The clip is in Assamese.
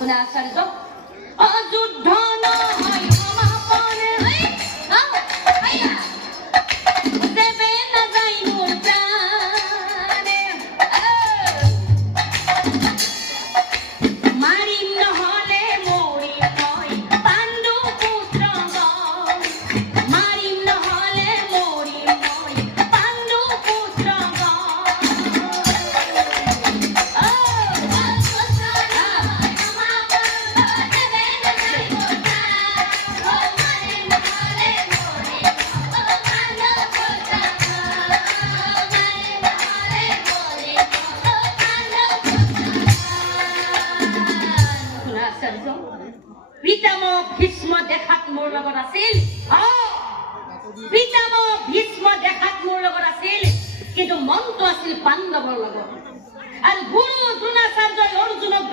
কোনে আচাৰ্য অযুদ্ধ নহয় সমাপনে দেৱে নাযায় মোৰ প্ৰাণে মাৰিম নহলে মৰিম মই পাণ্ডু পুত্ৰ মাৰিম নহলে মৰিম মই পাণ্ডু পুত্ৰ পিতামহ ভীষ্ম দেখাত মোৰ লগত আছিল পিতামহ ভীষ্ম দেখাত মোৰ লগত আছিল কিন্তু মনটো আছিল পাণ্ডৱৰ লগত আৰু গুৰু দ্ৰোণাচাৰ্যই অৰ্জুনক